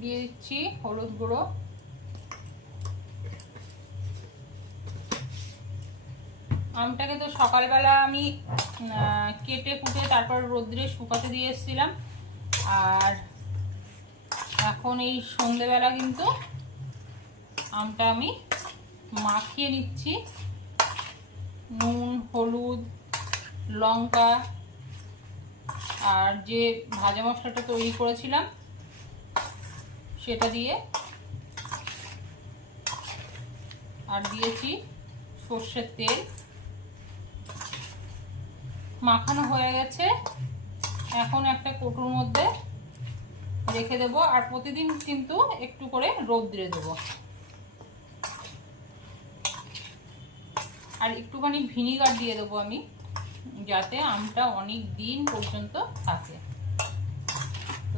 দিয়ে দিচ্ছি হলুদ গুঁড়ো, আমটাকে তো সকালবেলা আমি কেটে কুটে তারপর রোদ্রে শুকাতে দিয়ে এসেছিলাম, আর এখন এই সন্ধেবেলা কিন্তু আমটা আমি মাখিয়ে নিচ্ছি নুন, হলুদ, লঙ্কা আর যে ভাজা মশলাটা তৈরি করেছিলাম সেটা দিয়ে, আর দিয়েছি সর্ষের তেল। মাখানো হয়ে গেছে, এখন একটা কৌটোর মধ্যে রেখে দেবো, আর প্রতিদিন কিন্তু একটু করে রোদ্রে দেবো। আর একটুখানি ভিনিগার দিয়ে দেবো আমি, যাতে আমটা অনেক দিন পর্যন্ত থাকে।